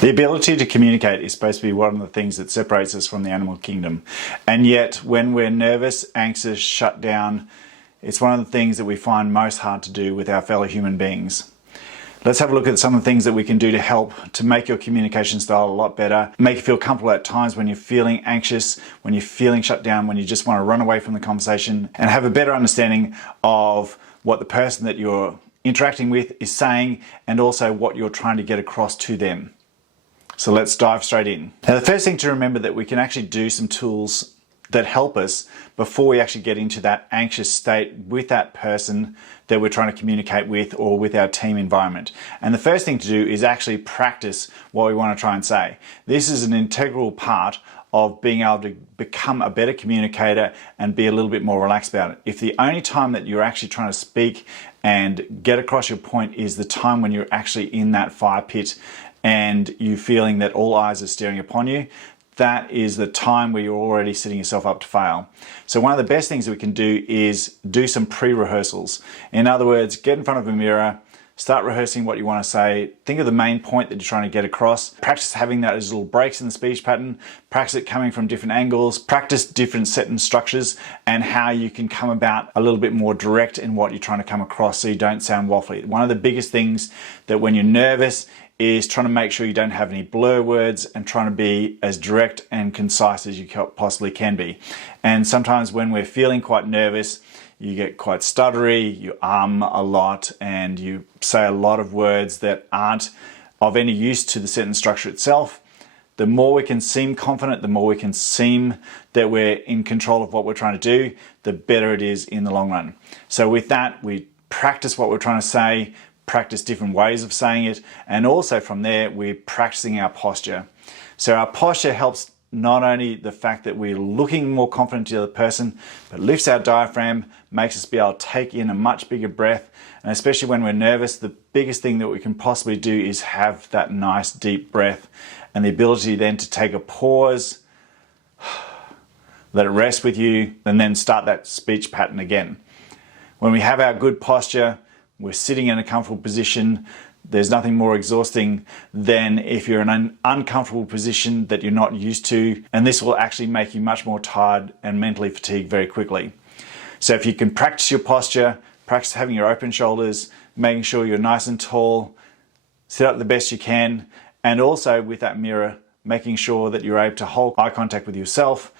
The ability to communicate is supposed to be one of the things that separates us from the animal kingdom. And yet, when we're nervous, anxious, shut down, it's one of the things that we find most hard to do with our fellow human beings. Let's have a look at some of the things that we can do to help to make your communication style a lot better, make you feel comfortable at times when you're feeling anxious, when you're feeling shut down, when you just want to run away from the conversation, and have a better understanding of what the person that you're interacting with is saying and also what you're trying to get across to them. So let's dive straight in. Now, the first thing to remember that we can actually do some tools that help us before we actually get into that anxious state with that person that we're trying to communicate with or with our team environment. And the first thing to do is actually practice what we want to try and say. This is an integral part of being able to become a better communicator and be a little bit more relaxed about it. If the only time that you're actually trying to speak and get across your point is the time when you're actually in that fire pit and you feeling that all eyes are staring upon you, that is the time where you're already setting yourself up to fail. So one of the best things that we can do is do some pre-rehearsals. In other words, get in front of a mirror, start rehearsing what you want to say, think of the main point that you're trying to get across, practice having those little breaks in the speech pattern, practice it coming from different angles, practice different sentence structures and how you can come about a little bit more direct in what you're trying to come across so you don't sound waffly. One of the biggest things that when you're nervous is trying to make sure you don't have any blur words and trying to be as direct and concise as you possibly can be. And sometimes when we're feeling quite nervous, you get quite stuttery, you a lot, and you say a lot of words that aren't of any use to the sentence structure itself. The more we can seem confident, the more we can seem that we're in control of what we're trying to do, the better it is in the long run. So with that, we practice what we're trying to say, practice different ways of saying it, and also from there we're practicing our posture. So our posture helps not only the fact that we're looking more confident to the other person, but lifts our diaphragm, makes us be able to take in a much bigger breath, and especially when we're nervous, the biggest thing that we can possibly do is have that nice deep breath and the ability then to take a pause, let it rest with you, and then start that speech pattern again. When we have our good posture, we're sitting in a comfortable position. There's nothing more exhausting than if you're in an uncomfortable position that you're not used to, and this will actually make you much more tired and mentally fatigued very quickly. So if you can practice your posture, practice having your open shoulders, making sure you're nice and tall, sit up the best you can, and also with that mirror, making sure that you're able to hold eye contact with yourself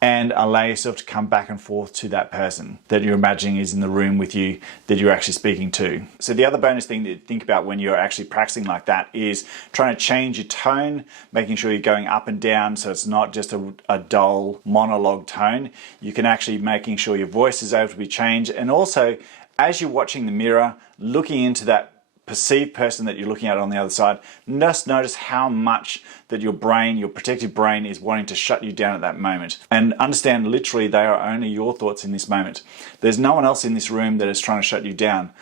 and allow yourself to come back and forth to that person that you're imagining is in the room with you that you're actually speaking to. So the other bonus thing to think about when you're actually practicing like that is trying to change your tone, making sure you're going up and down so it's not just a dull monologue tone. You can actually making sure your voice is able to be changed, and also as you're watching the mirror, looking into that perceived person that you're looking at on the other side, just notice how much that your brain, your protective brain, is wanting to shut you down at that moment. And understand literally they are only your thoughts in this moment. There's no one else in this room that is trying to shut you down.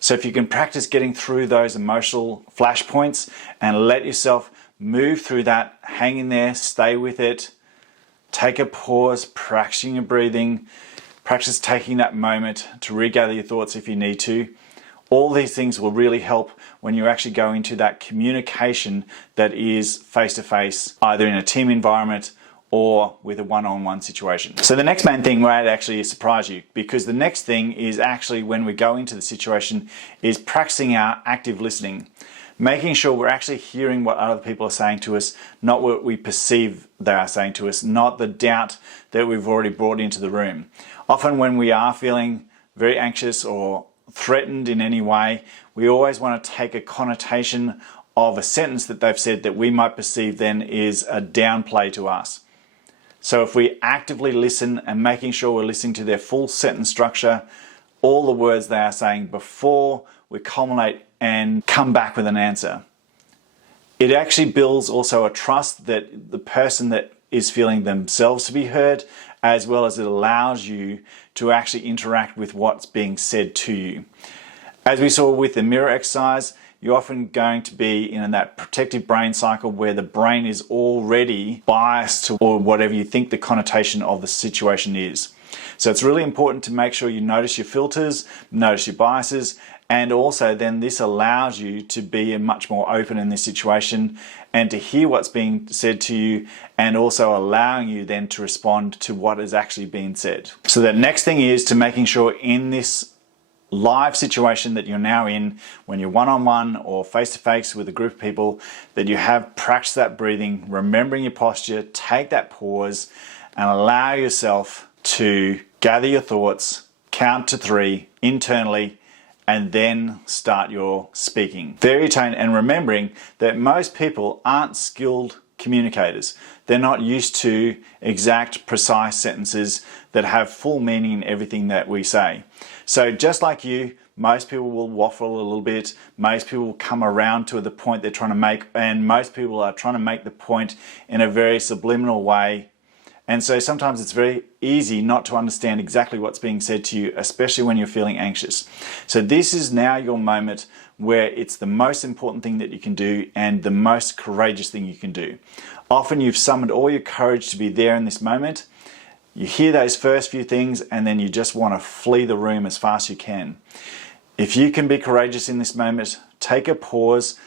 So if you can practice getting through those emotional flashpoints and let yourself move through that, hang in there, stay with it, take a pause, practicing your breathing, practice taking that moment to regather your thoughts if you need to. All these things will really help when you actually go into that communication that is face-to-face, either in a team environment or with a one-on-one situation. So the next main thing might actually surprise you, because the next thing is actually when we go into the situation is practicing our active listening. Making sure we're actually hearing what other people are saying to us, not what we perceive they are saying to us, not the doubt that we've already brought into the room. Often when we are feeling very anxious or threatened in any way, we always want to take a connotation of a sentence that they've said that we might perceive then is a downplay to us. So if we actively listen and making sure we're listening to their full sentence structure, all the words they are saying before we culminate and come back with an answer, it actually builds also a trust that the person that is feeling themselves to be heard, as well as it allows you to actually interact with what's being said to you. As we saw with the mirror exercise, you're often going to be in that protective brain cycle where the brain is already biased to or whatever you think the connotation of the situation is. So it's really important to make sure you notice your filters, notice your biases, and also then this allows you to be much more open in this situation and to hear what's being said to you, and also allowing you then to respond to what is actually being said. So the next thing is to making sure in this live situation that you're now in, when you're one-on-one or face-to-face with a group of people, that you have practiced that breathing, remembering your posture, take that pause and allow yourself to gather your thoughts, count to 3 internally, and then start your speaking. Vary your tone, and remembering that most people aren't skilled communicators. They're not used to exact, precise sentences that have full meaning in everything that we say. So just like you, most people will waffle a little bit, most people will come around to the point they're trying to make, and most people are trying to make the point in a very subliminal way. And so sometimes it's very easy not to understand exactly what's being said to you, especially when you're feeling anxious. So this is now your moment where it's the most important thing that you can do and the most courageous thing you can do. Often you've summoned all your courage to be there in this moment. You hear those first few things and then you just want to flee the room as fast as you can. If you can be courageous in this moment, take a pause,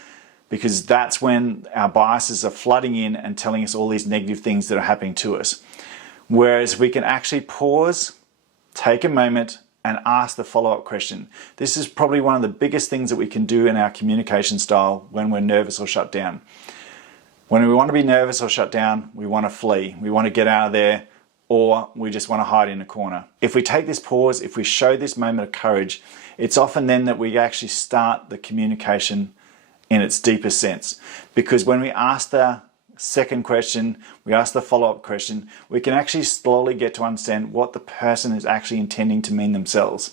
because that's when our biases are flooding in and telling us all these negative things that are happening to us. Whereas we can actually pause, take a moment, and ask the follow-up question. This is probably one of the biggest things that we can do in our communication style when we're nervous or shut down. When we want to be nervous or shut down, we want to flee. We want to get out of there, or we just want to hide in a corner. If we take this pause, if we show this moment of courage, it's often then that we actually start the communication in its deepest sense. Because when we ask the second question, we ask the follow-up question, we can actually slowly get to understand what the person is actually intending to mean themselves.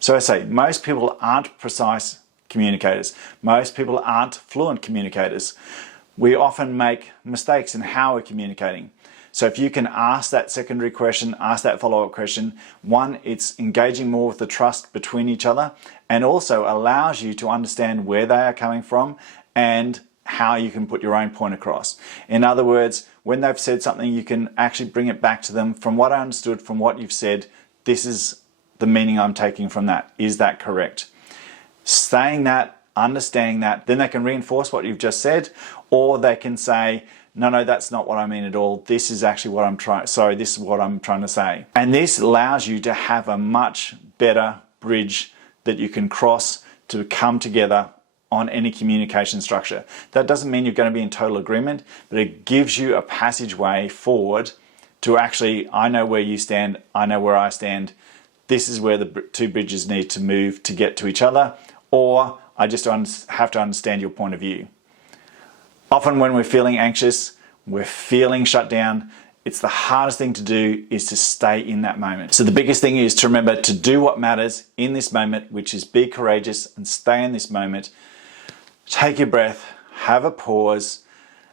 So I say, most people aren't precise communicators. Most people aren't fluent communicators. We often make mistakes in how we're communicating. So if you can ask that secondary question, ask that follow-up question, one, it's engaging more with the trust between each other, and also allows you to understand where they are coming from and how you can put your own point across. In other words, when they've said something, you can actually bring it back to them. From what I understood, from what you've said, this is the meaning I'm taking from that. Is that correct? Saying that, understanding that, then they can reinforce what you've just said, or they can say, no, that's not what I mean at all. This is actually what this is what I'm trying to say. And this allows you to have a much better bridge that you can cross to come together on any communication structure. That doesn't mean you're going to be in total agreement, but it gives you a passageway forward to actually, I know where you stand, I know where I stand. This is where the two bridges need to move to get to each other, or I just have to understand your point of view. Often when we're feeling anxious, we're feeling shut down, it's the hardest thing to do is to stay in that moment. So the biggest thing is to remember to do what matters in this moment, which is be courageous and stay in this moment. Take your breath, have a pause,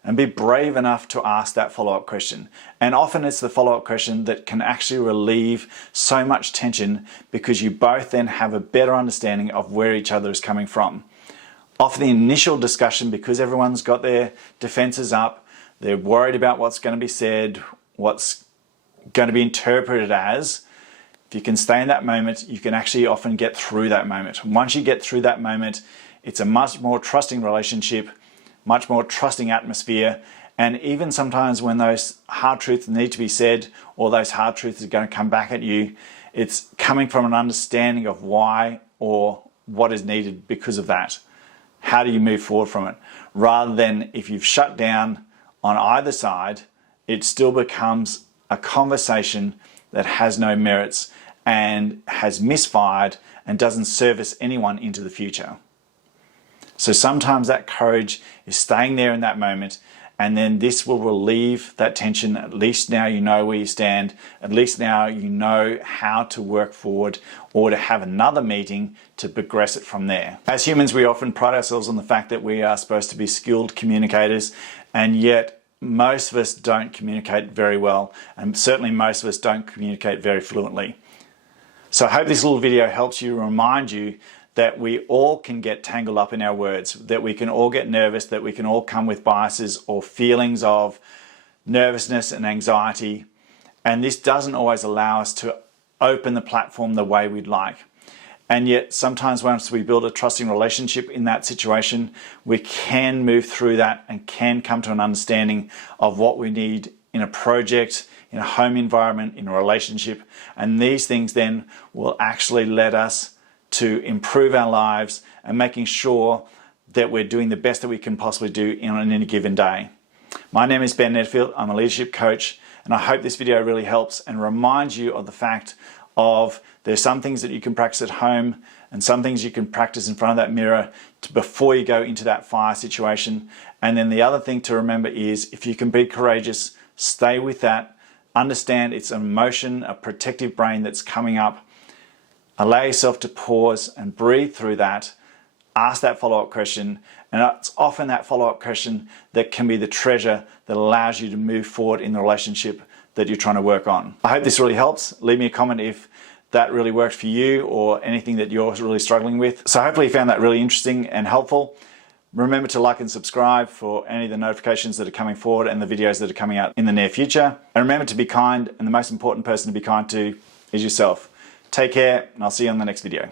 and be brave enough to ask that follow-up question. And often it's the follow-up question that can actually relieve so much tension, because you both then have a better understanding of where each other is coming from. Often the initial discussion, because everyone's got their defenses up, they're worried about what's going to be said, what's going to be interpreted as. If you can stay in that moment, you can actually often get through that moment. Once you get through that moment, it's a much more trusting relationship, much more trusting atmosphere, and even sometimes when those hard truths need to be said, or those hard truths are going to come back at you, it's coming from an understanding of why or what is needed because of that. How do you move forward from it? Rather than if you've shut down on either side, it still becomes a conversation that has no merits and has misfired and doesn't service anyone into the future. So sometimes that courage is staying there in that moment, and then this will relieve that tension. At least now you know where you stand. At least now you know how to work forward or to have another meeting to progress it from there. As humans, we often pride ourselves on the fact that we are supposed to be skilled communicators, and yet most of us don't communicate very well, and certainly most of us don't communicate very fluently. So I hope this little video helps you, remind you that we all can get tangled up in our words, that we can all get nervous, that we can all come with biases or feelings of nervousness and anxiety. And this doesn't always allow us to open the platform the way we'd like. And yet sometimes once we build a trusting relationship in that situation, we can move through that and can come to an understanding of what we need in a project, in a home environment, in a relationship. And these things then will actually let us to improve our lives and making sure that we're doing the best that we can possibly do on any given day. My name is Ben Nedfield. I'm a leadership coach, and I hope this video really helps and reminds you of the fact of there's some things that you can practice at home and some things you can practice in front of that mirror before you go into that fire situation. And then the other thing to remember is if you can be courageous, stay with that. Understand it's an emotion, a protective brain that's coming up. Allow yourself to pause and breathe through that. Ask that follow-up question, and it's often that follow-up question that can be the treasure that allows you to move forward in the relationship that you're trying to work on. I hope this really helps. Leave me a comment if that really worked for you or anything that you're really struggling with. So hopefully you found that really interesting and helpful. Remember to like and subscribe for any of the notifications that are coming forward and the videos that are coming out in the near future. And remember to be kind, and the most important person to be kind to is yourself. Take care, and I'll see you on the next video.